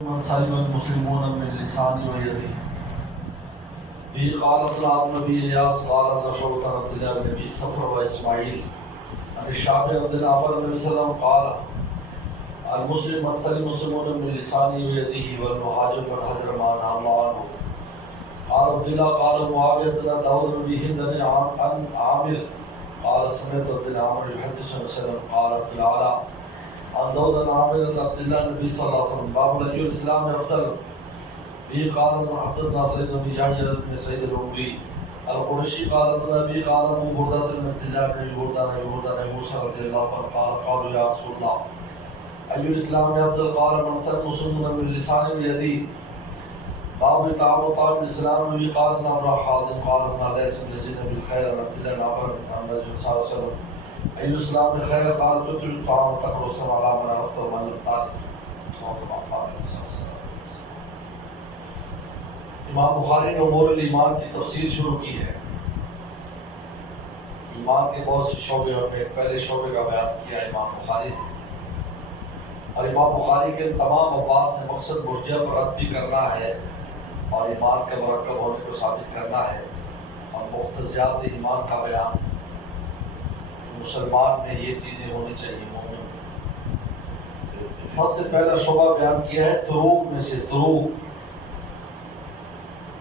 سلم المسلمون من لسانی و یدی بھی قالت العظم نبی الیاس قالت رشوت عبداللہ بن نبی صفر و اسماعیل عن الشعب عبداللہ عبر نبی صلی اللہ علیہ وسلم قال المسلم من سلم المسلمون من لسانی و یدی والمحاجر من حجر مان اللہ عنہ قال عبداللہ قال معاویت داود نبی ہند عن عامر قال سمعت عبداللہ عامر يحدث عن وسلم قال عبدالعلا عن داود بن عامر عبد الله النبي صلى الله عليه وسلم باب رجل الاسلام افضل به قال حدثنا سيد بن جابر بن سعيد الرملي القرشي قال النبي قال ابو بردة بن عبد الله بن بردة موسى رضي الله عنه قال قالوا يا رسول الله اي الاسلام افضل قال من سلم المسلمون من لسانه ويده باب تعامل طالب الاسلام به قال نبرا حاضر قال ما ليس من الذين بالخير عبد الله بن عمر بن النبي صلى الله عليه وسلم أي الإسلام خير قال تطعم الطعام وتقرأ السلام على من عرفت ومن لم تعرف. امام بخاری نے امور الایمان کی تفسیر شروع کی ہے. ایمان کے بہت سے شعبے اور پہلے شعبے کا بیان کیا امام بخاری نے. اور امام بخاری کے تمام ابواب سے مقصد مرجئہ پر رد بھی کرنا ہے اور ایمان کے مرکب ہونے کو ثابت کرنا ہے اور مقتضیات ایمان کا بیان. مسلمان میں یہ چیزیں ہونی چاہیے. مومن سب سے پہلا شعبہ بیان کیا ہے تروک میں سے. تروک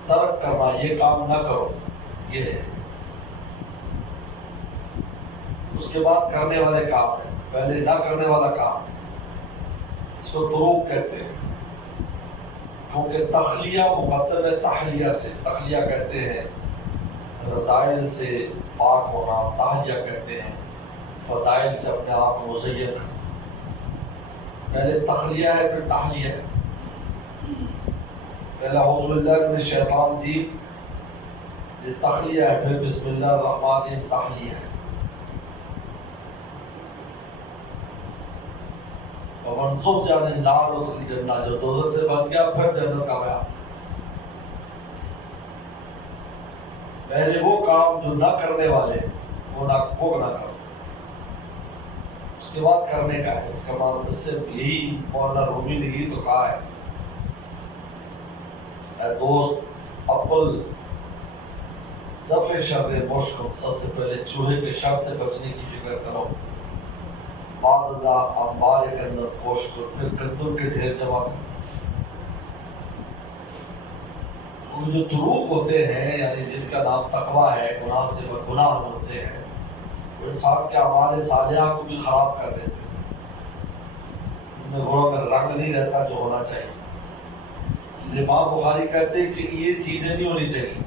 ترک کرنا، یہ کام نہ کرو، یہ ہے. اس کے بعد کرنے والے کام ہے، پہلے نہ کرنے والا کام اس کو تروک کہتے ہیں. کیونکہ تخلیہ مقدم ہے تحلیہ سے. تخلیہ کہتے ہیں رذائل سے پاک ہونا، تحلیہ کہتے ہیں فضائل سے اپنے آپ کو مزین. پہلے تخلیہ ہے پھر تحلیہ ہے. پہلا اعوذ باللہ من الشیطان الرجیم یہ تخلیہ ہے، پھر بسم اللہ الرحمن الرحیم تحلیہ ہے. ومن زحزح عن النار وادخل الجنہ، جو دوزخ سے بچ گیا پھر جنت کا بیان. پہلے وہ کام جو نہ کرنے والے وہ نہ کرو، اس کے بعد کرنے کا ہے. اس کا مطلب صرف یہی مولانا رومی نے یہی تو کہا ہے اے دوست اول دفع شر مشک، سب سے پہلے چوہے کے شر سے بچنے کی فکر کرو. بعد ازاں انبار کے اندر کوش کرو، پھر گندم کے ڈھیر جمع کرو. وہ جو تروک ہوتے ہیں یعنی جس کا نام تقویٰ ہے، گناہ سے گناہ ہوتے ہیں، وہ انسان کے اعمال صالحہ کو بھی خراب کر دیتے ہیں. ان میں گھوڑوں میں رنگ نہیں رہتا جو ہونا چاہیے. اس لیے امام بخاری کہتے ہیں کہ یہ چیزیں نہیں ہونی چاہیے.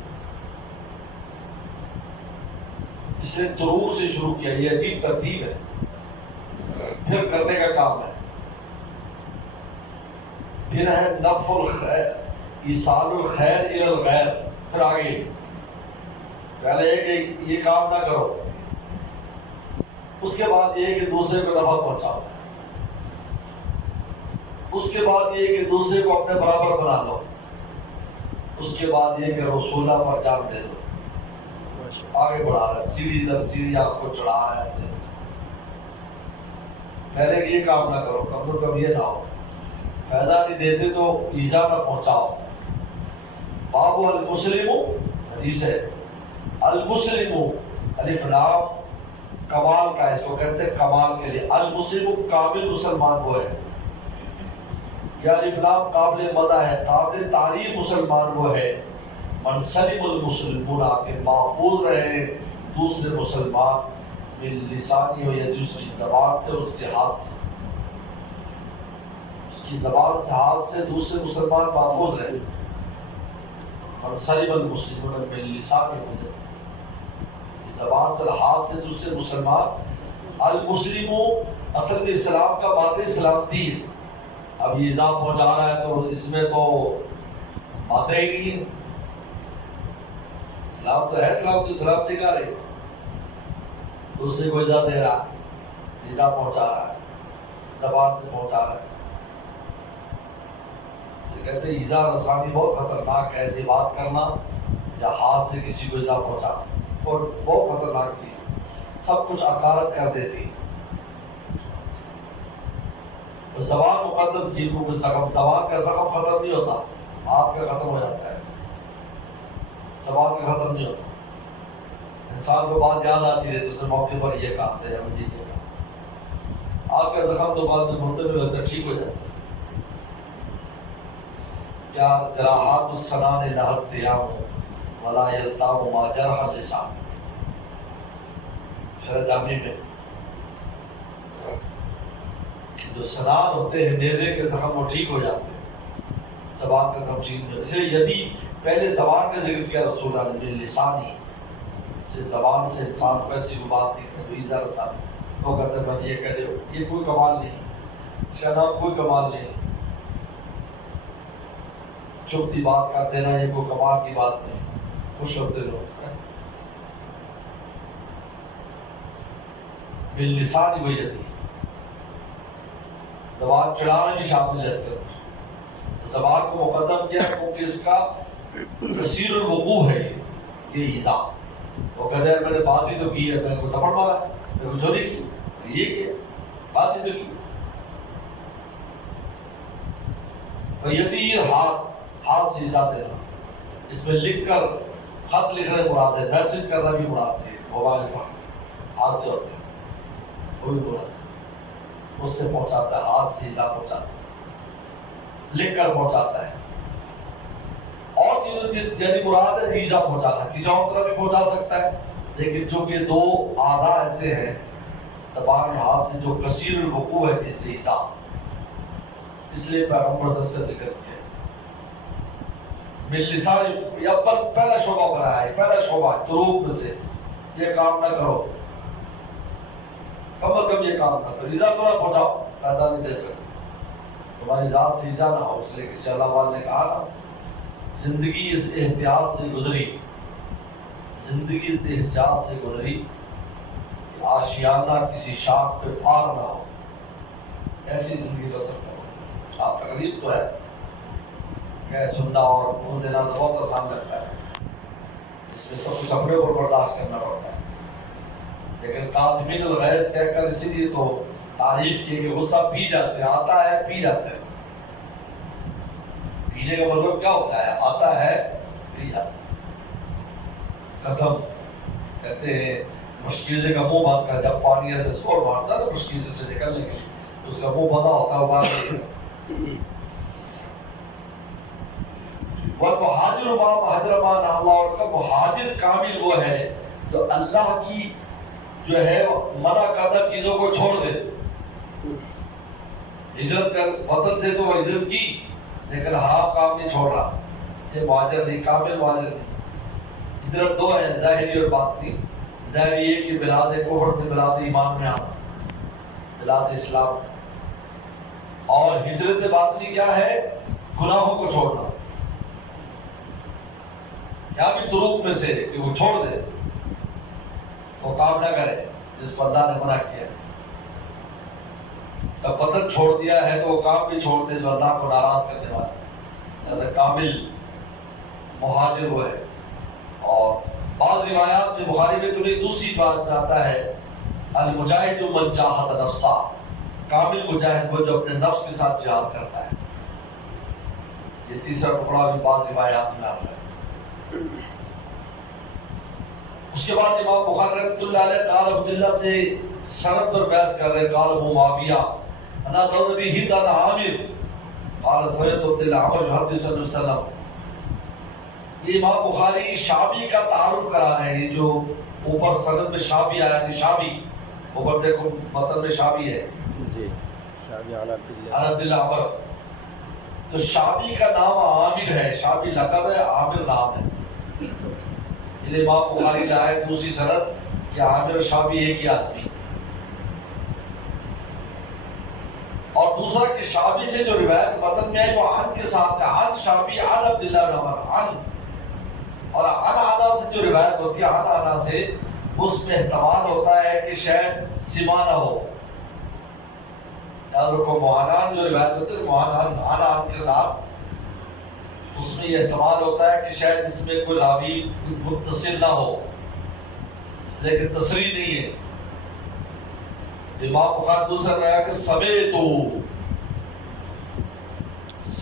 اس نے تروک سے شروع کیا. یہ عجیب ترتیب ہے. پھر کرنے کا کام ہے. پھر ہے نفع الخیر، ایصال الخیر الی الغیر. پھر آگے پہلے ہے کہ یہ کام نہ کرو، اس کے بعد یہ کہ دوسرے کو نفع پہنچاؤ، اس کے بعد یہ کہ دوسرے کو اپنے برابر بنا لو، اس کے بعد یہ کہ رسولہ پر جان دے دو. آگے بڑھا رہا ہے، سیڑھی در سیڑھی آپ کو چڑھا رہا ہے. پہلے یہ کام نہ کرو، کم از کم یہ نہ ہو. فائدہ نہیں دیتے تو ایذا نہ پہنچاؤ. باب المسلم حدیث ہے. المسلم الف لام کمال کا، اس کو کہتے ہیں کمال کے لیے. المسلم کامل مسلمان وہ ہے. یا الف لام قابل مدح ہے، قابل تعریف مسلمان وہ ہے. من سلم المسلمون، کے محفوظ رہے دوسرے مسلمان من لسانی ہو یا دوسری زبان سے، اس کے ہاتھ سے، اس کی زبان سے ہاتھ سے دوسرے مسلمان محفوظ رہے. من سلم المسلمون من لسانی ہو، زبان پر ہاتھ سے دوسرے مسلمان. المسلم اصل میں اسلام کا بات سلامتی ہے. اب یہ ایذا پہنچا رہا ہے تو اس میں تو باتیں ہی نہیں ہے. اسلام تو ہے، سلامتی سلامتی کا رہے. دوسرے کو ایذا دے رہا ہے، ایذا پہنچا رہا ہے، زبان سے پہنچا رہا ہے. کہتے ہیں ایذا رسانی بہت خطرناک ہے. ایسی بات کرنا یا ہاتھ سے کسی کو ایذا پہنچانا اور بہت خطرناک چیز، سب کچھ عکارت کر دیتی. تو زبان مقدم کی کو زخم، زبان کا زخم ختم نہیں ہوتا، آپ کا ختم ہو جاتا ہے، زبان کا ختم نہیں ہوتا. انسان کو بات یاد آتی رہتی اس موقع پر یہ کہا تھا یا مجھے یہ کہا، آپ کا زخم تو بعد میں مرتبہ ہوتا ہے، ٹھیک ہو جاتا ہے. کیا جراحات السنان لہت تیام ولا یلتام ما جرح اللسان، شرح جامی میں جو سنان ہوتے ہیں نیزے کے زخم وہ ٹھیک ہو جاتے ہیں، زبان کا زخم ٹھیک نہیں ہوتا. اس لیے یدی پہلے زبان کا ذکر کیا رسول اللہ نے، لسانی سے زبان سے انسان کو ایسی کوئی بات نہیں کرے تو ایزا رسان، وہ کہتے ہیں میں یہ کہہ دے، یہ کوئی کمال نہیں، شناب کوئی کمال نہیں، چپتی بات کرتے نا، یہ کوئی کمال کی بات نہیں، خوش ہوتے لوگ. باللسان وہی جاتی، زبان چڑھانا بھی شامل ہے اس کے اندر. زبان کو مقدم کیا کیونکہ اس کا کثیر الوقوع ہے یہ ایزا. وہ کہتے ہیں میں نے بات ہی تو کی ہے، میں نے کوئی تھپڑ مارا، میں نے چوری کی، یہ کیا بات ہی تو کی. یدی یہ ہاتھ سے ایزا دینا، اس میں لکھ کر خط لکھنے مراد ہے، میسج کرنا بھی مراد ہے، موبائل پر ہاتھ سے ہوتے ہیں وہ بھی مراد ہے، اس سے پہنچاتا ہے، ہاتھ سے ایزا پہنچاتا ہے، لکھ کر پہنچاتا ہے. اور چیزیں یعنی مراد ہے ایزا پہنچانا، کسی اور طرح بھی پہنچا سکتا ہے، لیکن چونکہ دو اعضاء ایسے ہیں زبان اور ہاتھ سے جو کثیر الوقوع ہے جس سے ایزا، اس لیے پیغمبر سے ذکر کیا. باللسان یا پہلا شعبہ بنایا ہے، پہلا شعبہ طرق میں سے یہ کام نہ کرو، کم از کم یہ کام نہ کرو، ایزا تو نہ پہنچاؤ، فائدہ نہیں دے سکتے، تمہاری ذات سے ایزا نہ ہو. اس لیے کہ اللہ والے نے کہا نا، زندگی اس احتیاط سے گزری، زندگی اس احتیاط سے گزری کہ آشیانہ کسی شاخ پہ پار نہ ہو، ایسی زندگی بسر کرو. آپ تکلیف تو ہے کہ سننا اور خون دینا تو بہت آسان لگتا ہے، اس میں سب کچھ اپنے اوپر برداشت کرنا پڑتا ہے، لیکن کاظمین الغیظ کہہ کر اسی لیے تو تعریف کی کہ غصہ پی جاتے ہیں، آتا ہے پی جاتے ہیں. پینے کا مطلب کیا ہوتا ہے؟ آتا ہے پی جاتا ہے. قسم کہتے ہیں مشکیزے کا منہ بند کر، جب پانی ایسے سور مارتا ہے نا مشکیزے سے نکلنے کے لیے، اس کا منہ بندہ ہوتا ہے باہر. والمہاجر ما ہجر ما نہى اللہ، اور کا مہاجر کامل وہ ہے جو اللہ کی جو ہے منع کردہ چیزوں کو چھوڑ دے. ہجرت کر وطن سے تو وہ ہجرت کی لیکن حرام کام نہیں چھوڑ رہا، یہ مہاجر نہیں، کامل مہاجر نہیں. ہجرت دو ہے، ظاہری اور باطنی. ظاہری یہ کہ بلاد کفر سے بلاد ایمان میں آنا، بلاد اسلام. اور ہجرت باطنی کیا ہے؟ گناہوں کو چھوڑنا. کیا بھی طرق میں سے کہ وہ چھوڑ دے، وہ کام نہ کرے جس پر اللہ نے منع کیا. جب وطن چھوڑ دیا ہے تو وہ کام بھی چھوڑ دے جو اللہ کو ناراض کرنے والا. کامل مہاجر وہ ہے. اور بعض روایات میں بخاری میں تو دوسری بات میں آتا ہے المجاہد من جاہد نفسا، کامل مجاہد وہ جو اپنے نفس کے ساتھ جہاد کرتا ہے. یہ تیسرا ٹکڑا بھی بعض روایات میں آتا ہے. اس کے بعد امام بخاری رحمۃ اللہ علیہ قال عبداللہ سے سند پر بحث کر رہے، قال ابو معاویہ انا ضربی ہند انا عامر قال سمعت عبداللہ عمر يحدث عن وسلم. یہ امام بخاری شابی کا تعارف کرا رہے ہیں، جو اوپر سند میں شابی آیا تھی، شابی اوپر دیکھو متن میں شابی ہے جی، شابی عبداللہ عمر. تو شابی کا نام عامر ہے، شابی لقب ہے، عامر نام ہے. امام بخاری نے آئے دوسری سند کہ عامر اور شابی ایک ہی آدمی. اور دوسرا کہ شابی سے جو روایت متن میں آئی وہ عن کے ساتھ ہے، عن شابی عن عبداللہ بن عمر عن. اور عن آنا سے جو روایت ہوتی ہے عن آنا سے، اس میں احتمال ہوتا ہے کہ شاید سما نہ ہو. یاد رکھو معانان جو روایت ہوتی ہے معانان عن آن کے ساتھ، اس میں یہ احتمال ہوتا ہے کہ شاید اس میں کوئی راوی متصل نہ ہو، اس لیے کہ تصریح نہیں ہے. امام بخاری دوسرا رہا کہ سمیتو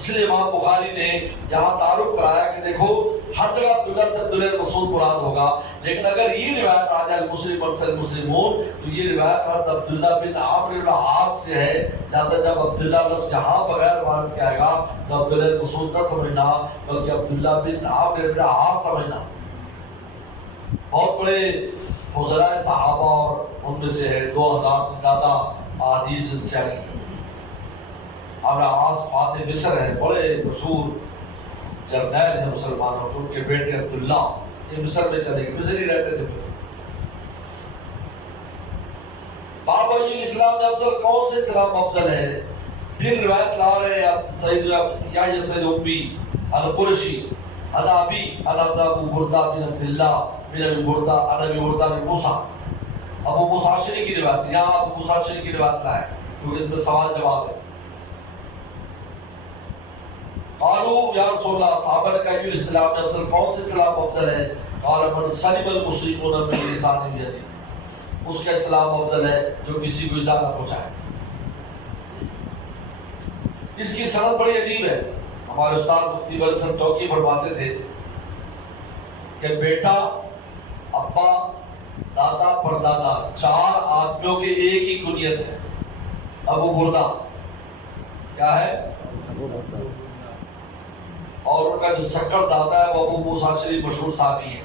اس لیے امام بخاری نے یہاں تعارف کرایا کہ دیکھو ہر جگہ عبداللہ سے عبداللہ بن مسعود مراد ہوگا، لیکن اگر یہ روایت آ جائے مسلم ارسل مسلمون تو یہ روایت حضرت عبداللہ بن عامر بن عاص سے ہے، لہذا جب عبداللہ لفظ جہاں بغیر وارد کیا گا تو عبداللہ بن مسعود نہ سمجھنا بلکہ عبداللہ بن عامر بن عاص سمجھنا۔ بہت بڑے فضلاء صحابہ اور ان میں سے ہے 2000 سے زیادہ احادیث ان سے آئی ہیں۔ عامر عاص فاتح مصر ہیں، بڑے مشہور جرنیل ہیں مسلمانوں کے، ان کے بیٹے عبداللہ یہ مصر میں چلے گئے، مصر ہی رہتے تھے۔ بابا اسلام میں افضل کون سے اسلام افضل ہے؟ پھر روایت لا رہے ہیں سید یا سید ابی القرشی انا ابی انا ابو بردہ بن عبداللہ بن ابی بردہ انا ابی بردہ بن موسیٰ، ابو موسیٰ اشعری کی روایت، یہاں ابو موسیٰ اشعری کی روایت لائے کیونکہ اس میں سوال جواب ہے۔ قالوا یا رسول اللہ، صحابہ نے کہا یہ اسلام میں افضل کون سے اسلام افضل ہے؟ قال من سلم المسلمون من لسانه ویده، اس کا اسلام افضل ہے جو کسی کو ایذا نہ پہنچائے۔ اس کی سند بڑی عجیب ہے۔ ہمارے استاد مفتی بلسن توقی فرماتے تھے کہ بیٹا، ابا، دادا، پردادا، چار آدمیوں کے ایک ہی کنیت ہے، ابو بردہ۔ کیا ہے؟ اور ان کا جو سکر دادا ہے وہ ابو موسیٰ اشعری مشہور صحابی ہے،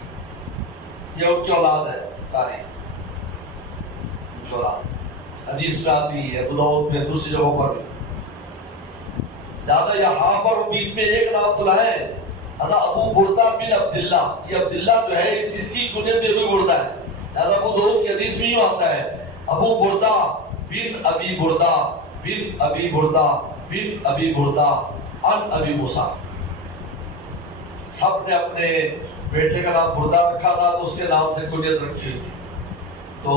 یہ ان کی اولاد ہے ساری، ان کی اولاد حدیث میں آتی ہے، ابو داؤد میں، دوسری جگہوں پر بھی۔ زیادہ یہاں پر بیچ میں ایک نام تو ہے انا ابو بردہ بن عبداللہ، یہ عبداللہ جو ہے اس کی کنیت بھی ابو بردہ ہے، زیادہ ابو داؤد کی حدیث میں یوں آتا ہے ابو بردہ بن ابی بردہ بن ابی بردہ بن ابی بردہ ان ابی موسیٰ۔ سب نے اپنے بیٹے کا نام بردہ رکھا تھا تو اس کے نام سے کنیت رکھی ہوئی تھی، تو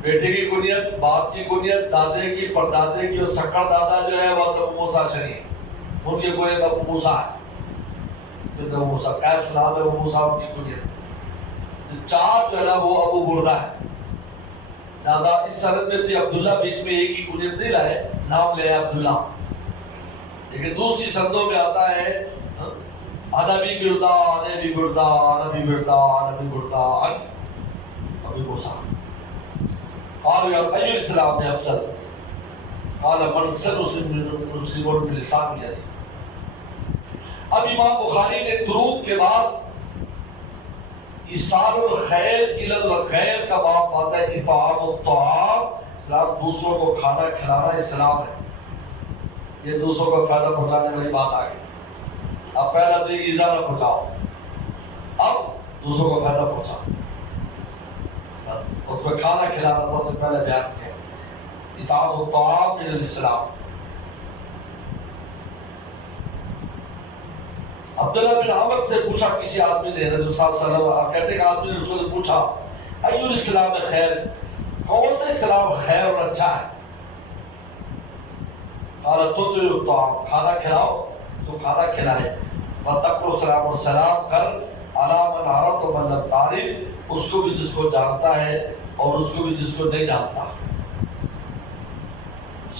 بیٹے کی کنیت، باپ کی کنیت، دادے کی، پردادے کی، اور سکر دادا جو ہے وہ ابو موسیٰ اشعری، ان کی کنیت ابو موسیٰ ہے، ابو موسیٰ قیس نام ہے، ابو موسیٰ ان کی کنیت۔ چار جو ہے نا وہ ابو بردہ ہے، زیادہ اس سند میں تو عبداللہ بیچ میں ایک ہی کنیت نہیں لائے، نام لے عبداللہ، لیکن دوسری سندوں میں آتا ہے انا ابی بردہ انا ابی بردہ انا ابی بردہ انا ابی بردہ ان ابی موسیٰ۔ قالوا یا ای الاسلام میں افضل؟ قال من المسلمون بلسانه ویده۔ اب امام بخاری نے دروغ کے بعد ایصال الخیر الی الغیر کا باب باندھا ہے، اطعام الطعام، اسلام دوسروں کو کھانا کھلانا اسلام ہے، یہ دوسروں کو فائدہ پہنچانے والی بات آ گئی۔ اب پہلا تو یہ ایذا نہ پہنچاؤ، اب دوسروں کو فائدہ پہنچاؤ، اس میں کھانا کھلانا سب سے پہلے بیان کیا، اطعام الطعام من الاسلام۔ عبداللہ بن عمر سے پوچھا کسی آدمی نے، رسول صلی اللہ علیہ وسلم کہتے کہ آدمی نے رسول سے پوچھا ای الاسلام خیر، کون سے اسلام خیر اور اچھا ہے؟ قال تطعم الطعام، کھانا کھلاؤ تو کھانا کھلائے، وتقر السلام، اور سلام کر، علی من عرفت و من لم تعرف، اس کو بھی جس کو جانتا ہے اور اس کو بھی جس کو نہیں جانتا،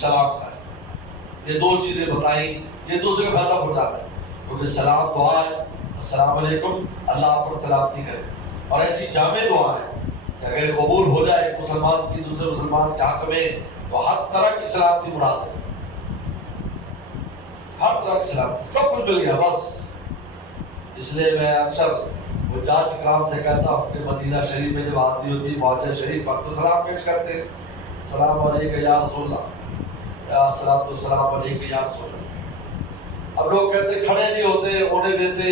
سلام کر۔ یہ دو چیزیں بتائیں، یہ دوسرے کو فائدہ پہنچاتا ہے، کیونکہ سلام دعا ہے، السلام علیکم، اللہ آپ پر سلامتی کرے، اور ایسی جامع دعا ہے کہ اگر قبول ہو جائے ایک مسلمان کی دوسرے مسلمان کے حق میں تو ہر طرح کی سلامتی مراد ہے، ہر طرح کی سلامتی، سب کچھ مل گیا بس۔ اس لیے میں اکثر وہ جاج کرام سے کہتا ہوں کہ مدینہ شریف میں جب آدمی ہوتی معاہدہ شریف پر تو سلام پیش کرتے ہیں، السلام علیکم یا رسول اللہ، یا السلام علیکم یا رسول اللہ۔ اب لوگ کہتے کھڑے نہیں ہوتے، ہونے دیتے،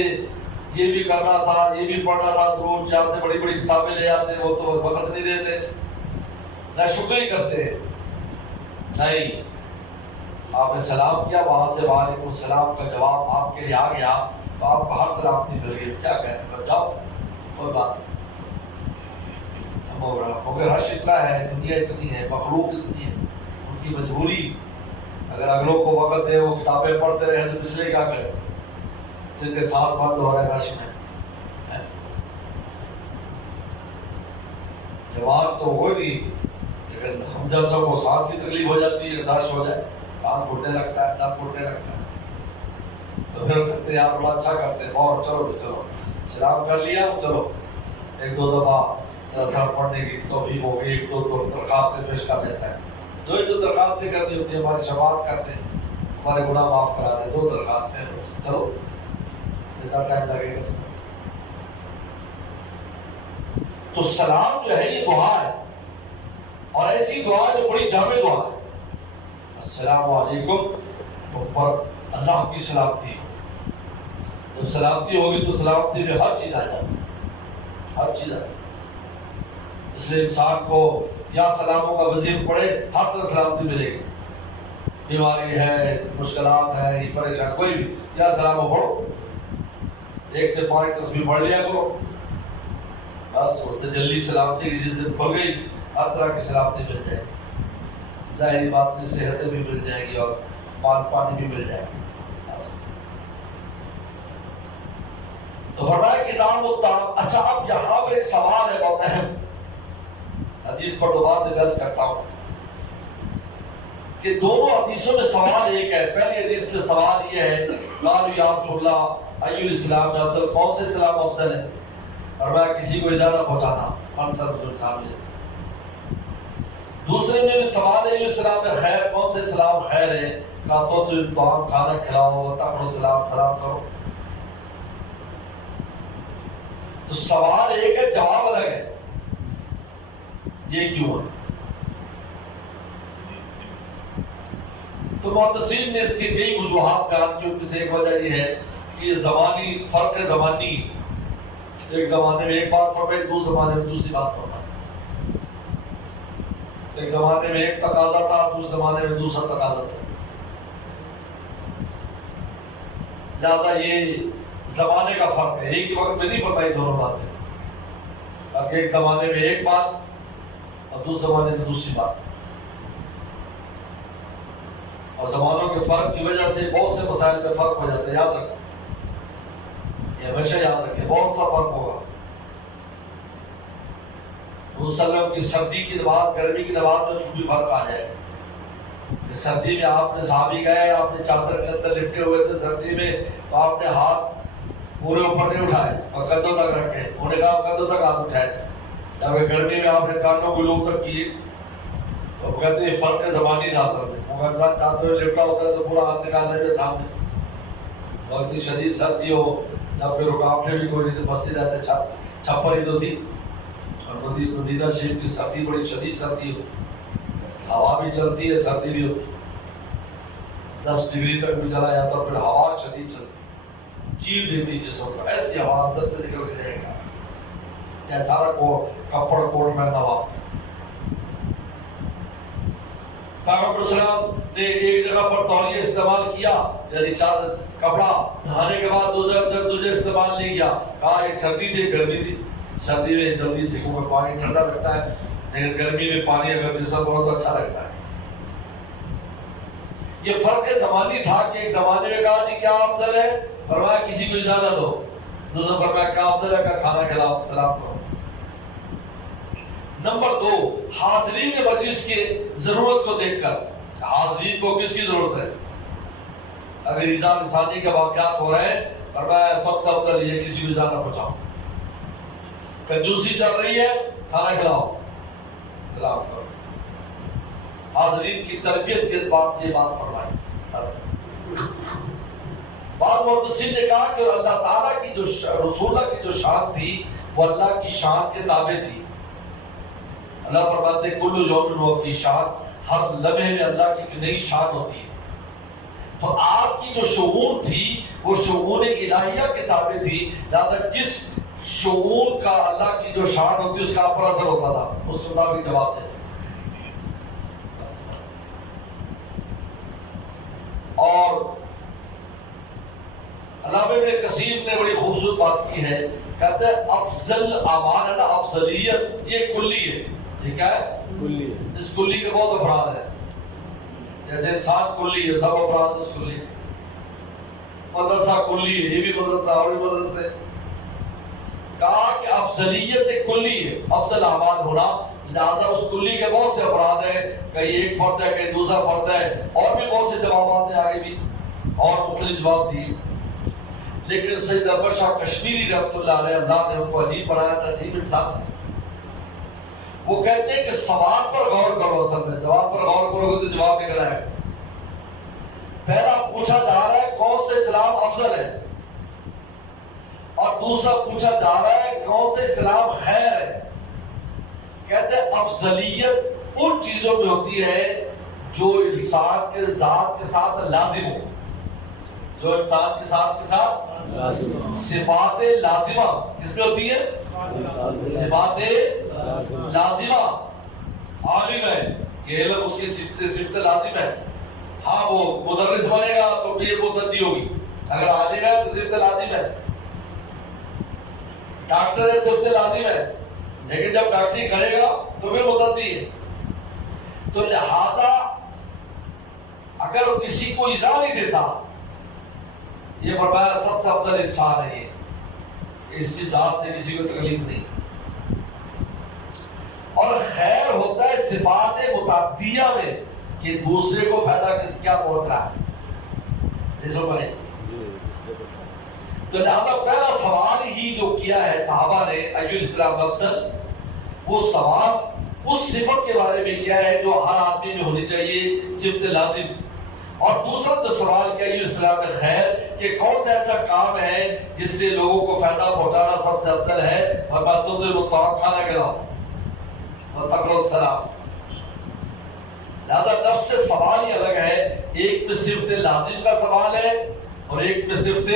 یہ بھی کرنا تھا، یہ بھی پڑھنا تھا، درود جہاں سے بڑی بڑی کتابیں لے آتے وہ تو وقت نہیں دیتے، نہ شکر ہی کرتے، نہیں، آپ نے سلام کیا، وہاں سے وعلیکم السلام کا جواب آپ کے لیے آ گیا تو آپ کو ہر سلامتی مل گئی، کیا کہتے ہیں، جاؤ کوئی بات نہیں، مگر حش اتنا ہے، دنیا اتنی ہے، مخلوق اتنی ہے، ان کی مجبوری، اگر اگلوں کو وقت دے وہ کتابیں پڑھتے رہے تو پچھلے کیا کریں، جن کے سانس بند ہو رہا ہے رش میں، جواب تو ہو نہیں، لیکن ہم جیسا کو سانس کی تکلیف ہو جاتی ہے، رش ہو جائے، سانس گھٹنے لگتا ہے، دم گھٹنے لگتا ہے، دیکھتے ہیں آپ بڑا اچھا کرتے ہیں، اور چلو چلو سلام کر لیا، چلو ایک دو دفعہ سر پڑھنے کی توفیق ہو گئی، ایک دو درخواستیں پیش کر دیتا ہے، جو درخواستیں کرنی ہوتی ہیں ہماری شفاعت کرتے ہیں، ہمارے گناہ معاف کرا دیں، 2 درخواستیں بس، چلو جتنا ٹائم لگے گا اس میں۔ تو سلام جو ہے یہ دعا ہے، اور ایسی دعا جو بڑی جامع دعا ہے، السلام علیکم، تم پر اللہ کی سلامتی ہو۔ جب سلامتی ہوگی تو سلامتی میں ہر چیز آ جائے گی، ہر چیز آ جائے گی۔ اس لیے انسان کو یا سلاموں کا وظیفہ پڑھے، ہر طرح سلامتی ملے گی، بیماری ہے، مشکلات ہے، پریشان کوئی بھی، یا سلاموں پڑھو، 1 سے 5 تسبیح پڑھ لیا کرو، بس وہ تجلی سلامتی کی جس دن کھل گئی، ہر طرح کی سلامتی مل جائے گی، ظاہری بات میں صحتیں بھی مل جائیں گی اور پانی بھی مل جائے گا۔ تو فرمایا کتاب و تعام۔ اچھا اب یہاں پر ایک سوال ہے بہت اہم، حدیث پر دوبارہ درس کرتا ہوں کہ دونوں حدیثوں میں سوال ایک ہے۔ پہلی حدیث میں سوال یہ ہے قالوا یا رسول اللہ ای الاسلام افضل، کون سے اسلام افضل ہے؟ فرمایا کسی کو اجازت پہنچانا، منصب جو انسان ہے۔ دوسرے میں بھی سوال ہے اسلام میں خیر، کون سے اسلام خیر ہے؟ کہا تو طعام کھانا کھلاؤ، تقرو سلام کرو۔ تو سوال ایک ہے، جواب الگ ہے، یہ کیوں ہے؟ تو محدثین نے اس کی کئی وجوہات بیان کی، ان میں سے ایک وجہ یہ ہے کہ یہ زمانی فرق ہے، زمانی، ایک زمانے میں ایک بات فرمائے، دوسرے زمانے میں دوسری بات فرمائے، ایک زمانے میں ایک تقاضا تھا، دوسرے زمانے میں دوسرا تقاضا تھا، لہذا یہ زمانے کا فرق ہے، ایک وقت میں نہیں فرمائی دونوں باتیں، تاکہ ایک زمانے میں ایک بات اور دوسرے زمانے میں دوسری بات۔ اور زمانوں کے فرق کی وجہ سے بہت سے مسائل میں فرق ہو جاتا ہے، یاد رکھیں، یہ ہمیشہ یاد رکھیں، بہت سا فرق ہوگا۔ وسلم کی سردی کی نماز، گرمی کی نماز میں بھی فرق آ جائے گا۔ سردی میں آپ نے صحابی گئے، آپ نے چادر کے اندر لپٹے ہوئے تھے سردی میں، تو آپ نے ہاتھ پورے اوپر نہیں اٹھائے اور کندھوں تک رکھے، انہوں نے کہا کندھوں تک ہاتھ اٹھائے۔ جب گرمی میں آپ نے کانوں کو لوگ تک کیے، تو کہتے ہیں فرق زبانی تھا اصل میں، وہ انسان چادر میں لپٹا ہوتا ہے تو پورا ہاتھ نکالنے کے سامنے، اور اتنی شدید سردی ہو، جب پھر رکاوٹیں بھی کوئی نہیں، تو مسجد ایسے چھپر ہی تو تھی، اور مدینہ شریف کی سردی بڑی شدید سردی ہو، ہوا بھی چلتی ہے، سردی بھی ہوتی، 10 ڈگری تک بھی چلا جاتا، پھر ہوا شدید چلتی، چیل دیتی جسم کو، ایسی ہوا اندر سے نکل کے جائے گا، چاہے سارا کپڑ کوٹ پہنا ہوا۔ پیغمبر السلام نے ایک جگہ پر تولیہ استعمال کیا، یعنی چادر کپڑا نہانے کے بعد دوسرے استعمال نہیں کیا، کہا ایک سردی تھی، گرمی تھی، سردی میں جلدی سے منہ میں پانی ٹھنڈا لگتا ہے، لیکن گرمی میں پانی اگر جسم ہو تو اچھا لگتا ہے۔ یہ فرق زمانی تھا کہ ایک زمانے میں کہا جی کیا افضل ہے، فرمایا کسی کو اجازت ہو، دوسرا فرمایا کیا افضل ہے کہ کھانا کھلاؤ، سلام کرو۔ نمبر 2، حاضرین مجلس کی ضرورت کو دیکھ کر، حاضرین کو کس کی ضرورت ہے؟ اگر ایذا انسانی کے واقعات ہو رہے ہیں، فرمایا سب سے افضل یہ کسی کو ایذا نہ پہنچاؤ، کنجوسی چل رہی ہے، کھانا کھلاؤ، سلام کرو۔ حاضرین کی تربیت کے اعتبار سے یہ بات فرمائی۔ بعض محدثین نے کہا کہ اللہ تعالیٰ کی جو رسول اللہ کی جو شان تھی وہ اللہ کی شان کے تابع تھی۔ اللہ فرماتے ہیں کل یوم و فی شان، ہر لمحے میں اللہ کی نئی شان ہوتی ہے۔ تو آپ کی جو شعور تھی وہ شعور الہیہ کے تابع تھی، لہذا جس شعور کا اللہ کی جو شان ہوتی ہے اس کا آپ پر اثر ہوتا تھا، اس کے مطابق جواب دیتے۔ اور علامہ ابن کثیر نے بڑی خوبصورت بات کی ہے، کہتے ہیں افضل اعمال ہے نا، افضلیت یہ کلی ہے، ٹھیک ہے، کلی ہے، اس کلی کے بہت افراد ہیں، جیسے انسان کلی ہے، سب افراد اس کلی ہے، مدرسہ کلی ہے، یہ بھی مدرسہ اور بھی مدرسے، کہا کہ افضلیت کلی ہے، افضل اعمال ہونا، لہذا اس کلی کے بہت سے افراد ہیں، کہیں ایک فرد ہے، کہیں دوسرا فرد ہے، اور بھی بہت سے جوابات ہیں آگے بھی، اور مختلف جواب دیے۔ لیکن سید اکبر شاہ کشمیری رحمۃ اللہ علیہ اللہ نے ان کو عجیب بنایا تھا، عجیب انسان تھے. وہ کہتے ہیں کہ سوال پر غور کرو، اصل میں سوال پر غور کرو گے تو جواب نکل آئے گا. پہلا پوچھا جا رہا ہے کون سے اسلام افضل ہے، اور دوسرا پوچھا جا رہا ہے کون سے اسلام خیر ہے. کہتے ہیں افضلیت ان چیزوں میں ہوتی ہے جو انسان کے ذات کے ساتھ لازم ہو، جو انسان کے ساتھ لازم صفات لازمہ کس میں ہوتی ہے؟ صفات لازمہ. عالم ہے، یہ علم اس کی صفت لازم ہے. ہاں وہ مدرس بنے گا تو پھر مدتی ہوگی، اگر عالم ہے تو صفت لازم ہے. ڈاکٹر ہے صفت لازم ہے، لیکن جب ڈاکٹری کرے گا تو پھر مدتی ہے. تو لہذا اگر وہ کسی کو ایذا نہیں دیتا، یہ فرمایا سب سے افضل انسان ہے. یہ اس کی ذات سے کسی کو تکلیف نہیں. اور خیر ہوتا ہے صفات متعدیہ میں کہ دوسرے کو فائدہ کس کیا پہنچ رہا ہے. تو لہذا پہلا سوال ہی جو کیا ہے صحابہ نے ایو الاسلام افضل، وہ سوال اس صفت کے بارے میں کیا ہے جو ہر آدمی میں ہونی چاہیے، صفت لازم. اور دوسرا جو سوال کیا ایو الاسلام خیر، کہ کون سا ایسا کام ہے جس سے لوگوں کو فائدہ پہنچانا سب سے افضل ہے. اور باتوں سے متفق کھانا کھلاؤ اور تقرر السلام. لہذا نفس سے سوال ہی الگ ہے، ایک میں صفت لازم کا سوال ہے اور ایک میں صفت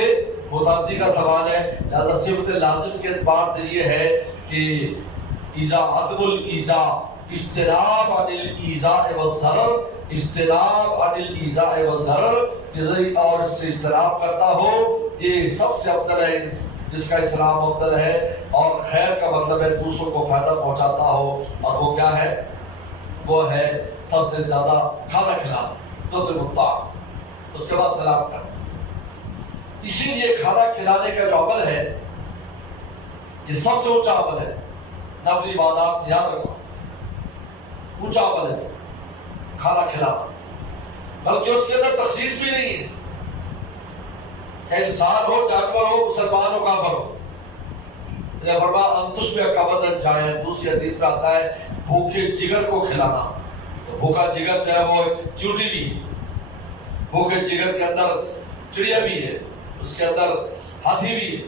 متعدی کا سوال ہے. لہذا صفت لازم کے اعتبار سے یہ ہے کہ ایذا عدم الایذاء، اجتناب عن الایذاء والضرر، اجتناب عن الایذاء والضرر، اور اس سے اجتناب کرتا ہو، یہ سب سے افضل ہے جس کا اسلام افضل ہے. اور خیر کا مطلب ہے دوسروں کو فائدہ پہنچاتا ہو، اور وہ کیا ہے؟ وہ ہے سب سے زیادہ کھانا کھلانا، دودھ مطلق، اس کے بعد سلام کرنا. اسی لیے کھانا کھلانے کا جو عمل ہے یہ سب سے اونچا عمل ہے. نفلی عبادات یاد رکھو، اونچا عمل ہے کھانا کھلانا، بلکہ اس کے اندر تخصیص بھی نہیں ہے کہ انسان ہو، جانور ہو، مسلمان ہو، کافر ہو. فرمایا انتش میں قبض جائے. دوسری حدیث میں آتا ہے بھوکے جگر کو کھلانا. تو بھوکا جگر جو ہے وہ چیونٹی بھی ہے، بھوکے جگر کے اندر چڑیا بھی ہے، اس کے اندر ہاتھی بھی ہے،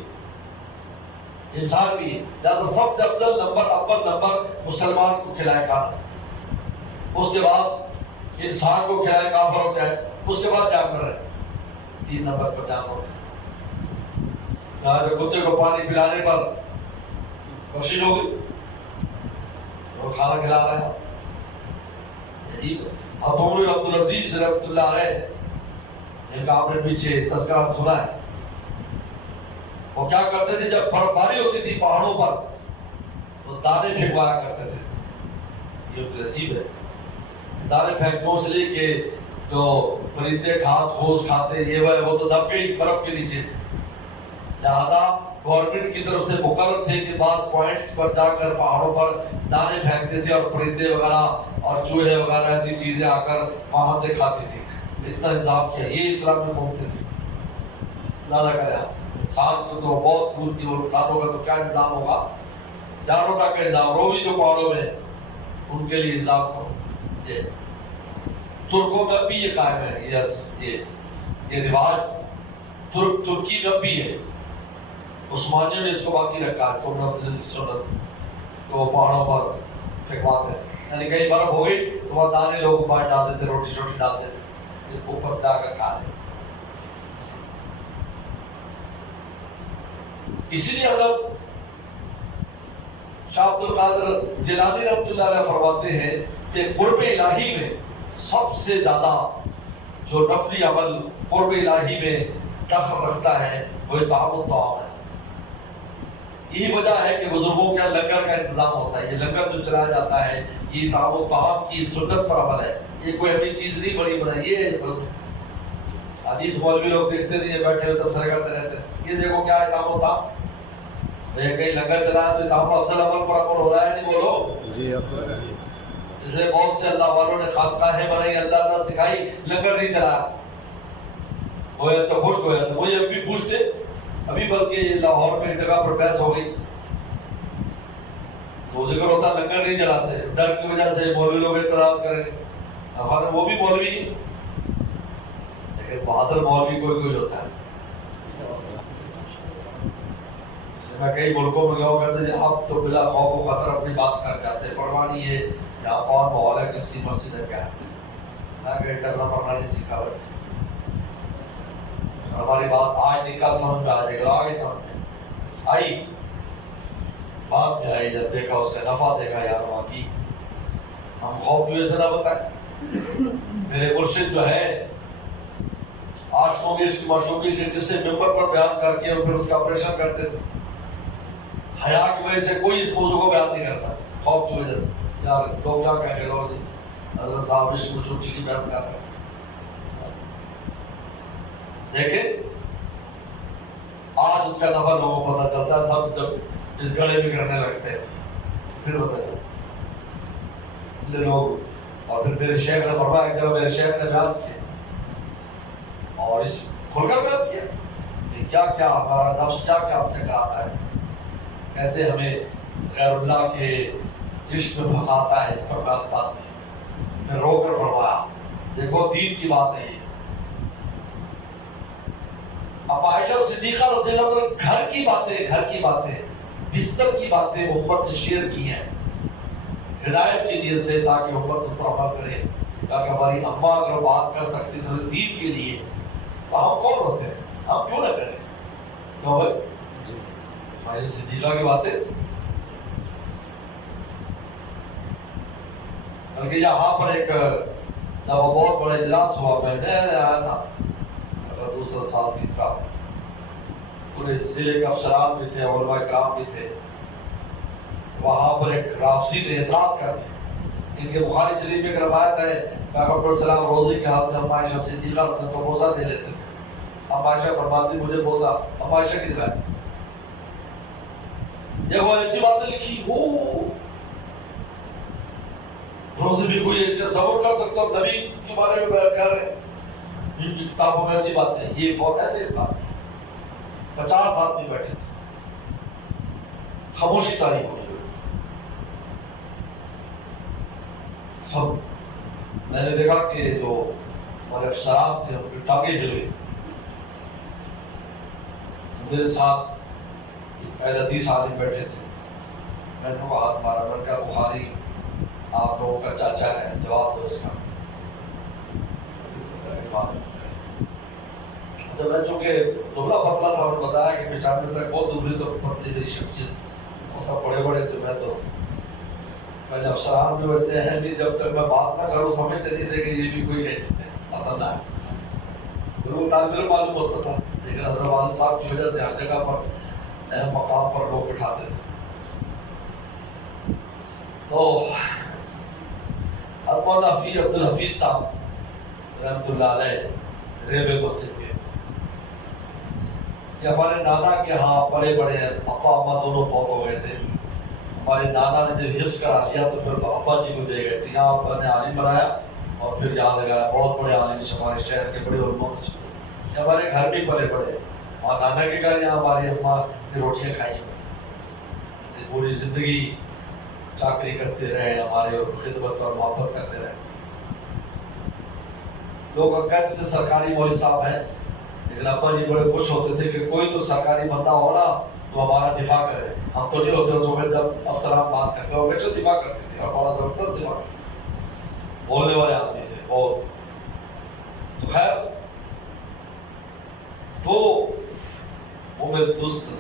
انسان بھی ہے. لہٰذا سب سے افضل اول نمبر مسلمان کو کھلائے کھانا، اس کے بعد انسان کو کھلائے کافر ہو جائے، اس کے بعد جانور ہے، 3 نمبر پر جانور. کتے کو پانی پلانے پر کوشش ہو گئی اور کھانا کھلا رہا ہے. عطول عبدالعزیز رحمۃ اللہ علیہ جن کا آپ نے پیچھے تذکرہ سنا ہے، وہ کیا کرتے تھے جب برف باری ہوتی تھی پہاڑوں پر تو دانے پھینکوایا کرتے تھے. یہ عجیب ہے، دانے پھینکنے سے لے کے جو پرندے گھاس پھوس کھاتے یہ وہ تو دب گئی برف کے نیچے. لہذا گورنمنٹ کی طرف سے مقرر تھے کہ بعض پوائنٹس پر جا کر پہاڑوں پر دانے پھینکتے تھے اور پرندے وغیرہ اور چوہے وغیرہ ایسی چیزیں آ کر وہاں سے کھاتی تھی. اتنا انتظام کیا، یہ اسلام میں پہنچتے تھے. اللہ کرے انسان کو تو بہت دور کی، اور انسانوں کا تو کیا انتظام ہوگا، جانوروں کا انتظام. روی جو پہاڑوں میں ان کے لیے انتظام کرو. ترکوں میں بھی یہ قائم ہے، یہ رواج ترکی میں بھی ہے. عثمانیوں نے اس کو باقی رکھا ہے، تو پہاڑوں پر پھینکواتے ہیں. یعنی کئی برف ہو گئی تو وہ دانے لوگ اوپر ڈالتے تھے، روٹی چھوٹی ڈالتے تھے، اوپر سے آ کر کھا لیں. اسی لیے حضرت شاہ عبد القادر جیلانی رحمۃ اللہ علیہ فرماتے ہیں کہ قرب الہی میں سب سے زیادہ جو نفلی عمل قرب الہی میں دخل رکھتا ہے وہ طعام الطعام ہے. یہی وجہ ہے کہ بزرگوں کے لنگر کا انتظام ہوتا ہے. یہ لنگر جو چلایا جاتا ہے یہ طعام الطعام کی سنت پر عمل ہے. یہ کوئی اپنی چیز نہیں بڑی بنائی، یہ اصل میں حدیث مولوی لوگ دیکھتے نہیں بیٹھے ہوئے تبصرے کرتے رہتے ہیں. یہ دیکھو کیا ہے طعام الطعام. کہیں لنگر چلایا تو طعام افضل عمل پر عمل ہو رہا ہے، نہیں بولو جی افضل. اس لیے بہت سے اللہ والوں نے خانقاہیں بنائی، اللہ نے سکھائی، لنگر نہیں چلایا. ہوئے تو خوش ہوئے تو وہی اب بھی پوچھتے ابھی بلکہ لاہور میں ایک جگہ پر بحث ہو گئی، تو ذکر ہوتا لنگر نہیں جلاتے، ڈر کی وجہ سے مولوی لوگ اعتراض کریں، ہمارے وہ بھی مولوی لیکن بہادر مولوی کوئی کوئی ہوتا ہے۔ میں کئی ملکوں میں گیا ہوں، کہتے ہیں اب تو بلا خوف و خطر اپنی بات کر جاتے ہیں، پرواہ نہیں ہے یہاں کون ماحول ہے، کس کی مسجد ہے، کیا ہے، میں کہ ڈرنا پڑنا نہیں سیکھا بھائی۔ ہماری بات آج نہیں کل سمجھ میں آ جائے گا، آگے سمجھ میں آئی، بعد میں آئی جب دیکھا اس کا نفع دیکھا یار واقعی ہم خوف کی وجہ سے نہ بتائیں۔ میرے مرشد جو ہے آشموں کی اس کی معشوقی کے قصے ممبر پر بیان کر کے اور پھر اس کا آپریشن کرتے تھے، حیا کی وجہ سے کوئی اس موضوع کو بیان نہیں کرتا، خوف کی وجہ سے یار تو کیا کہہ کے لو جی حضرت صاحب اس معشوقی کی بیان کر رہے ہیں۔ لیکن آج اس کا نفع لوگوں کو پتہ چلتا ہے، سب جب اس گڑے بھی کرنے لگتے ہیں پھر پتہ چلتا لوگ۔ اور پھر میرے شیخ نے فرمایا، ایک جگہ میرے شیخ نے بیان کیا اور اس کھل کر بیان کیا کہ کیا کیا ہمارا نفس کیا کیا ہم سے کہتا ہے، کیسے ہمیں غیر اللہ کے عشق میں پھنساتا ہے، اس پر بات نہیں۔ میں رو کر فرمایا دیکھو دین کی بات ہے یہ۔ اب عائشہ صدیقہ رضی اللہ عنہ گھر کی باتیں بستر کی باتیں امت سے شیئر کی ہیں ہدایت کے لیے سے، تاکہ امت اس پر عمل کرے، تاکہ ہماری اماں اگر بات کر سکتی صرف دین کے لیے تو ہم کون ہوتے ہیں، ہم کیوں نہ کریں، کیوں بھائی عائشہ صدیقہ کی باتیں۔ بلکہ یہاں پر ایک جب بہت بڑا اجلاس ہوا، میں آیا تھا دوسرا سال تیسرا، پورے ضلع کے افسران بھی تھے، علماء کرام بھی تھے، وہاں پر ایک رافضی نے اعتراض کر دیا۔ ان کے بخاری شریف میں ایک روایت ہے، پیغمبر السلام روزے کے ہاتھ میں ہم عائشہ صدیقہ کو بوسہ دے لیتے تھے، اب عائشہ فرماتی مجھے بوسہ، اب عائشہ کی روایت دیکھو ایسی باتیں لکھی، وہ روزے بھی کوئی اس کا صبر کر سکتا، نبی کے بارے میں بیان کر رہے ہیں ان کی کتابوں میں ایسی باتیں، یہ بہت ایسے بات 50 آدمی بیٹھے تھے، خاموشی تاریخ ہوئی سب۔ میں نے دیکھا کہ جو ہمارے افسران تھے ان کی ٹانگیں ہل گئی۔ میرے ساتھ اہل حدیث آدمی بیٹھے تھے، میں نے وہ ہاتھ مارا، میں نے کہا بخاری آپ لوگوں کا چاچا ہے، جواب دو اس کا۔ اچھا میں چونکہ دبلا پتلا تھا، اور بتایا کہ 95 تک بہت دبلی تو پتلی میری شخصیت، اور سب بڑے بڑے تھے، میں جب افسران میں بیٹھتے ہیں بھی، جب تک میں بات نہ کروں سمجھتے نہیں تھے کہ یہ بھی کوئی پتہ نہ ہے، ضرور تعبیر معلوم ہوتا تھا، لیکن حضرت والد صاحب کی وجہ سے ہر جگہ پر اہم مقام پر لوگ بٹھاتے تھے۔ تو مولانا عبد الحفیظ صاحب رحمۃ اللہ علیہ ریلوے مسجد کے، کہ ہمارے نانا کے ہاں بڑے بڑے ابا اماں دونوں فوت ہو گئے تھے، ہمارے نانا نے جب حفظ کرا لیا تو پھر ابا جی کو دے گئے تھے، یہاں ابا نے عالم بنایا اور پھر یہاں لگایا، بہت بڑے عالم ہمارے شہر کے بڑے علماء، ہمارے گھر بھی بڑے بڑے، اور نانا کے گھر یہاں ہماری اماں کی روٹیاں کھائی، پوری زندگی چاکری کرتے رہے ہمارے، اور خدمت اور محبت کرتے رہے۔ لوگ کہتے تھے سرکاری مولوی صاحب ہیں، لیکن ابا جی بڑے خوش ہوتے تھے کہ کوئی تو سرکاری بندہ ہو نا تو ہمارا دفاع کرے، ہم تو نہیں ہوتے اس وقت جب افسران بات کرتے اور بچے دفاع کرتے تھے، اور بڑا زبردست دفاع بولنے والے آدمی تھے بہت۔ تو خیر تو وہ میرے دوست تھے،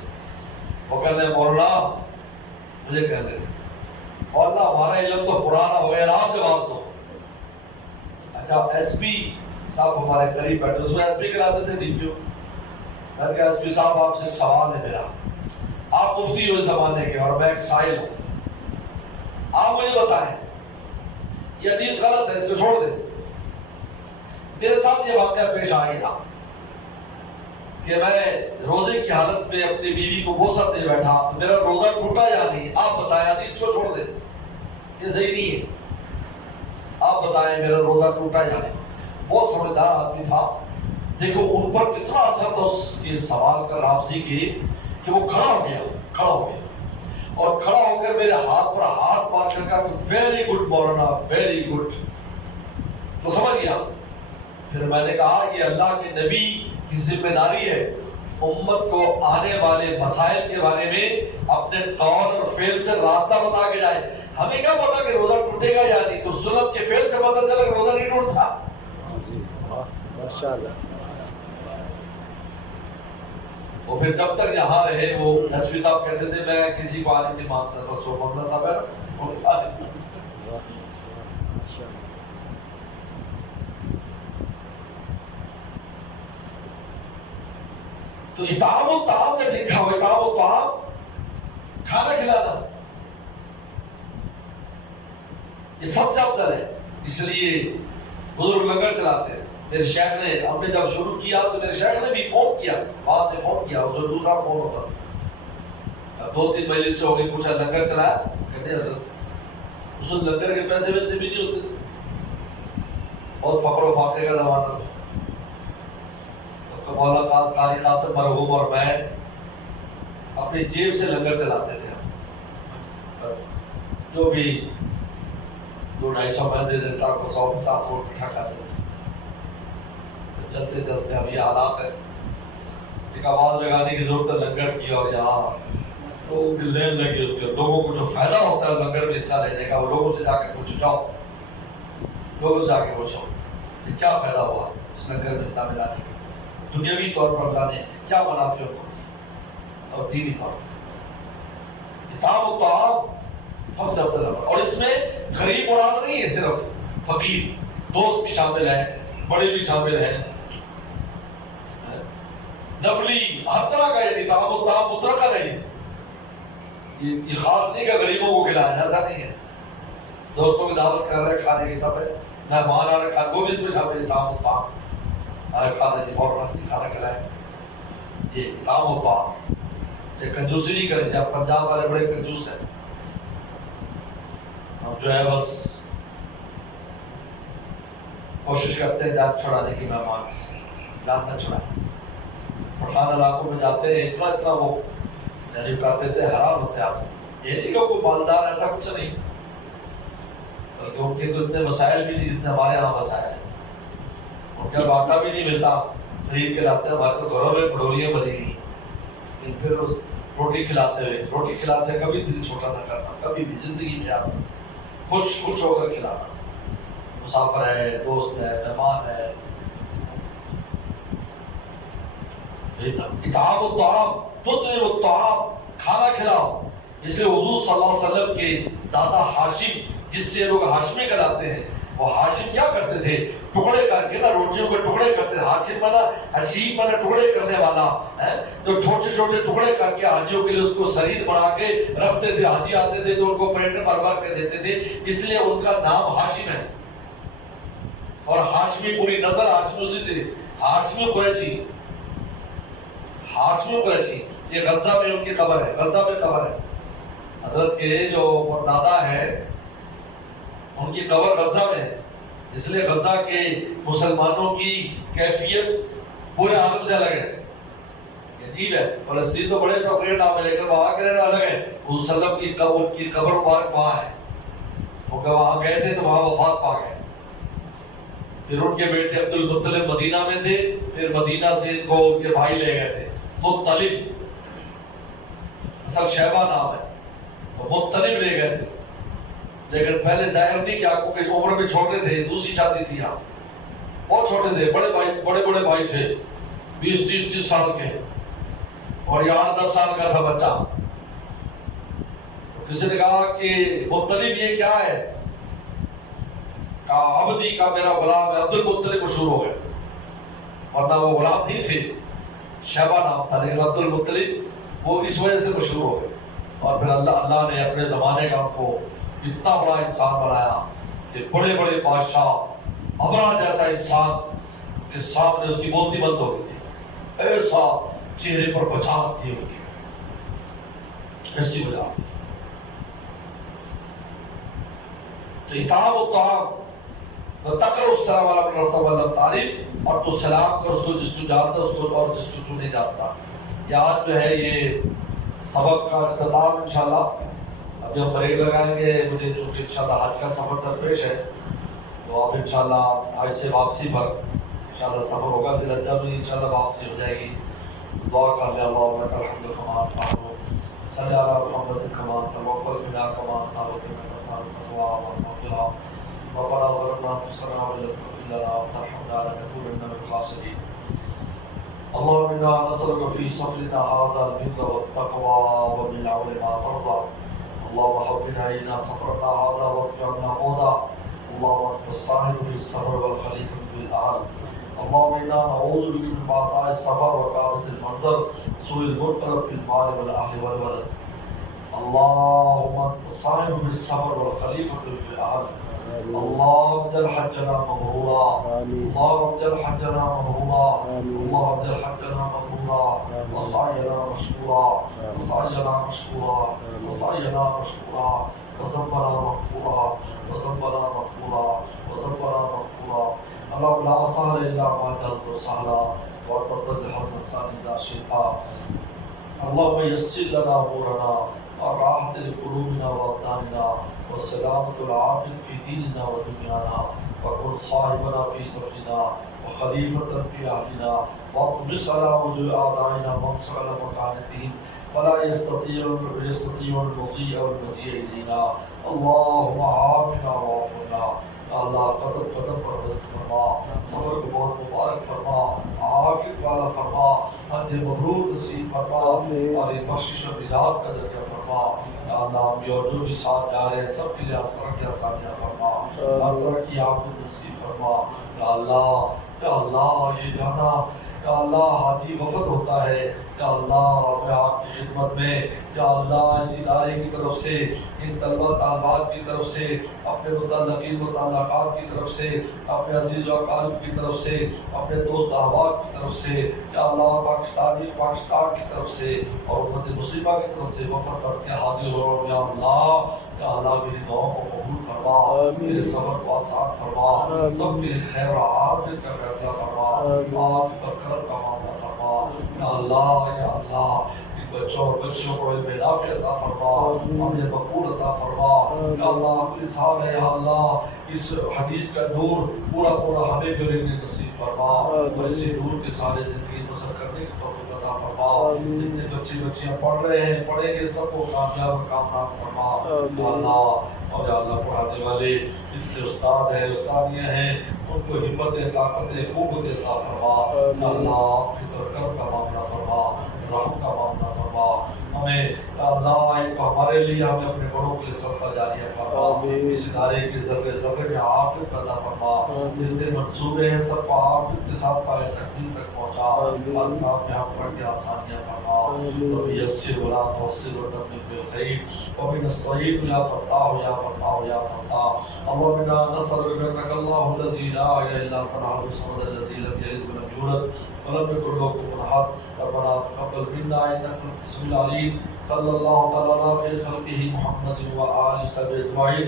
وہ کہتے ہیں مولانا مجھے کہتے ہیں مولانا ہمارا علم تو پرانا ہو گیا، آپ جواب دو۔ اچھا ایس پی صاحب ہمارے قریب بیٹھے، اس میں ایس پی کراتے تھے ڈی پی او، میں نے کہا ایس پی صاحب آپ سے ایک سوال ہے میرا، آپ مفتی ہو اس زمانے کے اور میں ایک سائل ہوں، آپ مجھے بتائیں یہ حدیث غلط ہے، اس کو چھوڑ دیں۔ میرے ساتھ یہ واقعہ پیش آیا تھا کہ میں روزے کی حالت میں اپنی بیوی کو بوسہ دے بیٹھا، تو میرا روزہ ٹوٹا یا نہیں، آپ بتائیں، حدیث کو چھوڑ دیں، یہ صحیح نہیں ہے، آپ بتائیں میرا روزہ ٹوٹا یا نہیں۔ بہت سمجھدار آدمی تھا، دیکھو ان پر کتنا اثر تھا اس کے سوال کا رابضی کے کہ وہ کھڑا ہو گیا اور کھڑا ہو کر میرے ہاتھ پر ہاتھ مار کر کہا ویری گڈ مولانا ویری گڈ. تو سمجھ گیا. پھر میں نے کہا یہ اللہ کے نبی کی ذمہ داری ہے امت کو آنے والے مسائل کے بارے میں اپنے قول اور فعل سے راستہ بتا کے جائے. ہمیں کیا پتا کہ روزہ ٹوٹے گا یا نہیں, تو سنت کے فعل سے پتہ چلا کہ روزہ نہیں ٹوٹتا. جی ماشاءاللہ. اور پھر جب تک یہاں رہے وہ نسوی صاحب کہتے تھے میں کسی کو عالم نہیں مانتا تھا, سو مغلہ صاحب ہے. تو اطعام الطعام میں لکھا ہوا اطعام الطعام کھانا کھلانا یہ سب سے افضل ہے. اس لیے بزرگ لنگر چلاتے ہیں. میرے شیخ نے ہم نے جب شروع کیا تو میرے شیخ نے بھی فون کیا, وہاں سے فون کیا, اس میں دوسرا فون ہوتا. 2-3 مجلس سے ہو گئی, پوچھا لنگر چلایا, کہتے ہیں حضرت اس لنگر کے پیسے ویسے بھی نہیں ہوتے, بہت فقر و فاقے کا زمانہ تھا. مولانا قاری قاسم مرحوم اور میں اپنی جیب سے لنگر چلاتے تھے. جو بھی 200-250 میں دے دیتا کو 100-50 ووٹ اٹھا کر دیتا. چلتے چلتے اب یہ حالات ہے, ایک آواز لگانے کی ضرورت ہے لنگر کی, اور یہاں لوگوں کی لین لگی ہوتی ہے. لوگوں کو جو فائدہ ہوتا ہے لنگر میں حصہ لینے کا وہ لوگوں سے جا کے پوچھو, جاؤ لوگوں سے جا کے پوچھو کہ کیا فائدہ ہوا اس لنگر میں حصہ ملانے کا, دنیاوی طور پر لانے کیا منافع ہوتا اور دینی طور پر. اطعام الطعام سب سے افضل ہے. اور اس میں غریب مراد نہیں ہے, صرف فقیر دوست بھی شامل ہیں, بڑے بھی شامل ہیں, نفلی ہر طرح کا. اطعام الطعام مطلقاً نہیں, یہ خاص نہیں کہ غریبوں کو کھلایا, ایسا نہیں ہے. دوستوں کی دعوت کر رہے کھانے کی طرف ہے, مہمان آ رہے کھانے, وہ بھی اس میں شامل. اطعام الطعام کھانا جی فوراً کھانا کھلائے, یہ اطعام الطعام. یہ کنجوسی نہیں کریں. جب پنجاب والے بڑے کنجوس ہیں, ہم جو ہے بس کوشش کرتے ہیں جان چھڑانے کی, مہمان سے جان نہ چھڑائیں. پٹھان علاقوں میں جاتے ہیں اتنا وہ یعنی کہتے تھے حیران ہوتے آپ. یہ نہیں کہ کوئی مالدار ایسا کچھ نہیں, بلکہ ان کے تو اتنے وسائل بھی نہیں جتنے ہمارے یہاں وسائل ہیں. ان کا آٹا بھی نہیں ملتا, خرید کے لاتے ہیں. ہمارے تو گھروں میں بھڑولیاں بنی گئی, پھر روٹی کھلاتے کبھی دل چھوٹا نہ کرنا, کبھی بھی زندگی میں آپ خوش ہو کر کھلانا. مسافر ہے, دوست ہے, مہمان ہے. اطعام الطعام تطعم الطعام, کھانا کھلاؤ. اس لیے حضور صلی اللہ علیہ وسلم کے دادا ہاشم, جس سے لوگ ہاشمی کراتے ہیں, وہ ہاشم کیا کرتے تھے, ٹکڑے کر کے نا روٹیوں کے ٹکڑے کرتے تھے. ہاشم بنا, حشیم بنا ٹکڑے کرنے والا ہے, تو چھوٹے چھوٹے ٹکڑے کر کے حاجیوں کے لیے اس کو سرید بنا کے رکھتے تھے. حاجی آتے تھے تو ان کو پلیٹ میں بھر کے دیتے تھے. اس لیے ان کا نام ہاشم ہے. اور ہاشمی پوری نظر ہاشمی اسی سے, ہاشمی قریشی, ہاشمی قریشی. یہ غزہ میں ان کی قبر ہے, غزہ میں قبر ہے. حضرت کے جو دادا ہے ان کی قبر غزہ میں ہے. اس لیے غزہ کے مسلمانوں کی کیفیت پورے عالم سے الگ ہے, عجیب ہے. فلسطین تو بڑے چوکرے نام ہے, لیکن وہاں کے رہنا الگ ہے. حضور صلی اللہ علیہ وسلم کی قبر مبارک وہاں ہے, کیونکہ وہاں گئے تھے تو وہاں وفات پا گئے. پھر ان کے بیٹے عبد المطلب مدینہ میں تھے, پھر مدینہ سے ان کو ان کے بھائی لے گئے تھے. مطلب اصل شیبہ نام ہے, تو مطلب لے گئے تھے. لیکن پہلے ظاہر نہیں کہ آپ کو کہ عمر میں چھوٹے تھے, دوسری شادی تھی یہاں, بہت چھوٹے تھے. بڑے بھائی تھے 20-30 سال کے, اور یہاں 10 سال کا تھا بچہ. کسی نے کہا کہ مطلب یہ کیا ہے, کہا عبدی کا میرا غلام ہے. عبد المطلب مشہور ہو گئے, ورنہ وہ غلام نہیں تھے, شیبہ نام تھا, لیکن عبد المطلب وہ اس وجہ سے مشہور ہو گئے. اور پھر اللہ نے اپنے زمانے کا ان کو اتنا بڑا انسان بنایا کہ بڑے بڑے بادشاہ, ابرا جیسا انسان کے سامنے اس کی بولتی بند ہو گئی تھی. ایسا چہرے پر بچاؤ تھی ان کی, ایسی وجہ. اطعام الطعام وتقرأ السلام على من ارتضى ولم تعرف، اور تو سلام کر اس کو جس کو جانتا اس کو، اور جس کو تو نہیں جانتا. یہ آج جو ہے یہ سبق کا اختتام انشاءاللہ. ابھی ہم بریک لگائیں گے، مجھے چونکہ انشاءاللہ حج کا سفر درپیش ہے، تو آپ انشاءاللہ آج سے واپسی پر انشاءاللہ سفر ہوگا، پھر اچھا بھی انشاءاللہ واپسی ہو جائے گی. دعا کر لیں اللہم لک الحمد کما تعلم صلی علی محمد کما توفر بنا کما تعلم تقوا والمغفرہ. ربنا ظلمنا انفسنا وان لم تغفر لنا وترحمنا لنكونن من الخاسرين. اللهم انا نسألك في سفرنا هذا البر والتقوى ومن عون ما ترضى. اللهم حبنا الينا سفرنا هذا واغفر لنا موضع. اللهم انت الصاحب في السفر والخليفة في الاهل. اللهم انا نعوذ بك من بأساء السفر وكآبة المنظر سوء المنقلب في المال والاهل والولد. اللهم انت الصاحب في السفر والخليفة في الاهل. اللهم اجعل حجنا مبرورا، اللهم اجعل حجنا مبرورا، اللهم اجعل حجنا مبرورا وسعينا مشكورا، وسعينا مشكورا، وسعينا مشكورا، وذنبنا مغفورا، وذنبنا مغفورا، وذنبنا مغفورا. اللهم لا سهل الا ما جعلته سهلا وانت تجعل الحزن اذا شئت. اللهم يسر لنا امورنا والراحة لقلوبنا وابداننا والسلامة والعافية في ديننا ودنيانا، وكن صاحبنا في سفرنا وخليفة في أهلنا، واطمس على وجوه أعدائنا وانصر على مكانتهم فلا يستطيع المضي أو المجيء إلينا. اللهم عافنا وعافنا. اللہ قدم قدم پر مدد فرما، سفر کو بہت مبارک فرما، عافیت والا فرما، حج مبرور نصیب فرما، اور بخشش و نجات کا ذریعہ فرما. اللہ ہم اور جو بھی ساتھ جا رہے ہیں سب کے لیے ترقی آسانیاں فرما، ہر طرح کی عافیت نصیب فرما. یا اللہ، یا اللہ، یہ جانا یا اللہ حاجی وفد ہوتا ہے، یا اللہ میں آپ کی خدمت میں، یا اللہ اس ادارے کی طرف سے، ان طلبہ طالبات کی طرف سے، اپنے متعلقین متعلقات کی طرف سے، اپنے عزیز و اقارب کی طرف سے، اپنے دوست احباب کی طرف سے، یا اللہ پاکستان کی طرف سے اور امت مسلمہ کی طرف سے وفد کر کے حاضر ہو. یا اللہ، یا اللہ میری دعاؤں کو قبول فرما، میرے سفر کو آسان فرما، سب کے خیر و عافیت کا فیصلہ فرما، آپ پر کرم کا معاملہ فرما. یا اللہ، یا اللہ بچوں اور بچوں کو علم نافع عطا فرما، ہمیں مقبول عطا فرما. یا اللہ اس حال ہے، یا اللہ اس حدیث کا نور پورا پورا ہمیں بھی لینے نصیب فرما، اور اسی نور کے سارے زندگی بسر کرنے کی توفیق عطا فرما. جتنے بچے بچیاں پڑھ رہے ہیں پڑھیں گے سب کو کامیاب اور کامران فرما. یا اللہ، اور یا اللہ پڑھانے والے جتنے استاد ہیں استادیاں ہیں ان کو ہمت طاقت قوت عطا فرما. یا اللہ فکر کر کا معاملہ فرما، رحم کا معاملہ فرما. ہمیں اللہ ایک ہمارے لیے ہمیں اپنے بڑوں کے لیے صدقہ جاریہ فرما. اس ادارے کے ذرے ذرے میں عافیت پیدا فرما. جتنے منصوبے ہیں سب کو عافیت کے ساتھ پائے تکمیل تک پہنچا. اللہ میں ہم پر کے آسانیاں فرما. یسر ولا تعسر وتمم بالخیر وبنستعین یا فتاح یا فتاح یا فتاح. اللهم انا نسألك بأنك الله الذي لا اله الا انت الأحد الصمد الذي لم يلد ولم يولد ولم يكن له كفوا احد. ربنا تقبل منا انك انت السميع العليم. صلى الله تعالى على خير خلقه محمد وآله وصحبه اجمعين.